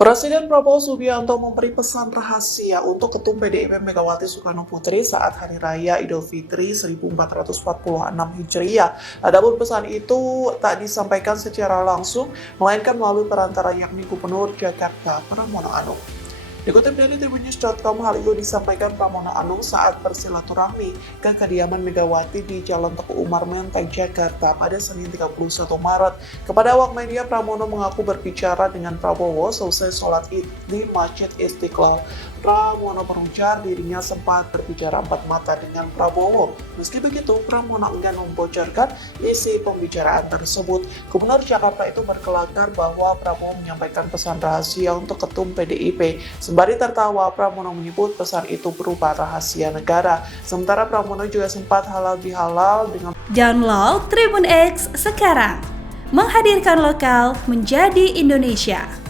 Presiden Prabowo Subianto memberi pesan rahasia untuk Ketum PDIP Megawati Soekarno Putri saat Hari Raya Idul Fitri 1446 Hijriah. Adapun pesan itu tak disampaikan secara langsung, melainkan melalui perantara yakni Gubernur Jakarta Pramono Anung. Dikutip dari tribunnews.com, hal itu disampaikan Pramono Anung saat bersilaturahmi ke kediaman Megawati di Jalan Teguh Umar Menteng, Jakarta pada Senin 31 Maret. Kepada awak media, Pramono mengaku berbicara dengan Prabowo selesai sholat Id di Masjid Istiqlal. Pramono berujar dirinya sempat berbicara empat mata dengan Prabowo. Meski begitu, Pramono enggan membocorkan isi pembicaraan tersebut. Gubernur Jakarta itu berkelakar bahwa Prabowo menyampaikan pesan rahasia untuk Ketum PDIP. Sembari tertawa, Pramono menyebut pesan itu berupa rahasia negara. Sementara Pramono juga sempat halal bihalal dengan Download Tribun X sekarang, menghadirkan lokal menjadi Indonesia.